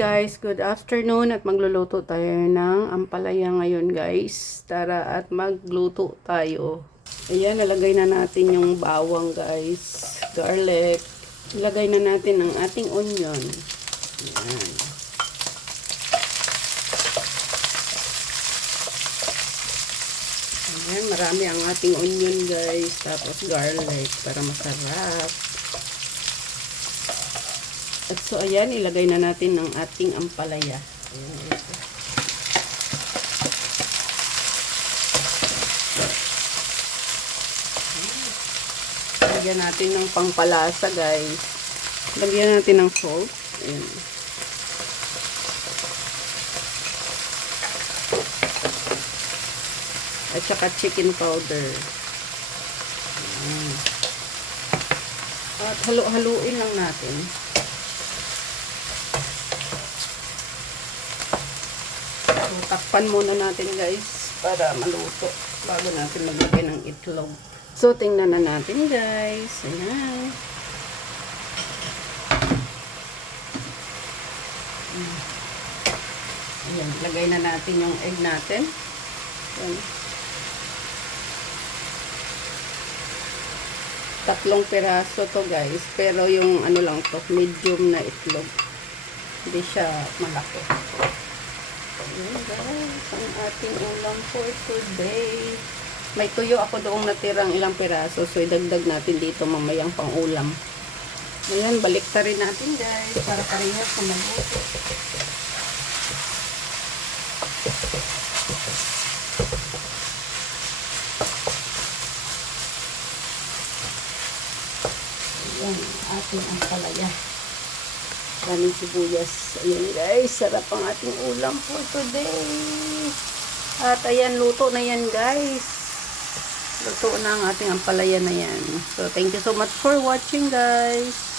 guys, good afternoon at magluluto tayo ng ampalaya ngayon guys. Tara at magluto tayo. Ayan, nalagay na natin yung bawang guys, garlic. Ilagay na natin ang ating onion. Ayan. Ayan, marami ang ating onion guys, tapos garlic para masarap. At so, ayan, ilagay na natin ang ating ampalaya. Ayan. Lagyan natin ng pangpalasa, guys. Lagyan natin ng salt. Ayan. At saka chicken powder. Ayan. At halu-haluin lang natin. So, takpan muna natin guys para maluto bago natin maglagay ng itlog. So, tingnan na natin guys. Ayan. Ayan, lagay na natin yung egg natin. Ayan. 3 piraso to guys, pero yung ano lang to, medium na itlog. Hindi siya malaki. Ayan guys, ang ating ulam for today. May tuyo ako doong natirang ilang piraso, so idagdag natin dito mamayang pang ulam. Ayan, balik ta rin natin guys, para parehas sa maluto. Ayan, ating ampalaya. Daming sibuyas. Ayan guys, sarap ang ating ulam for today. At ayan, luto na yan guys. Luto na ang ating ampalaya na yan. So, thank you so much for watching guys.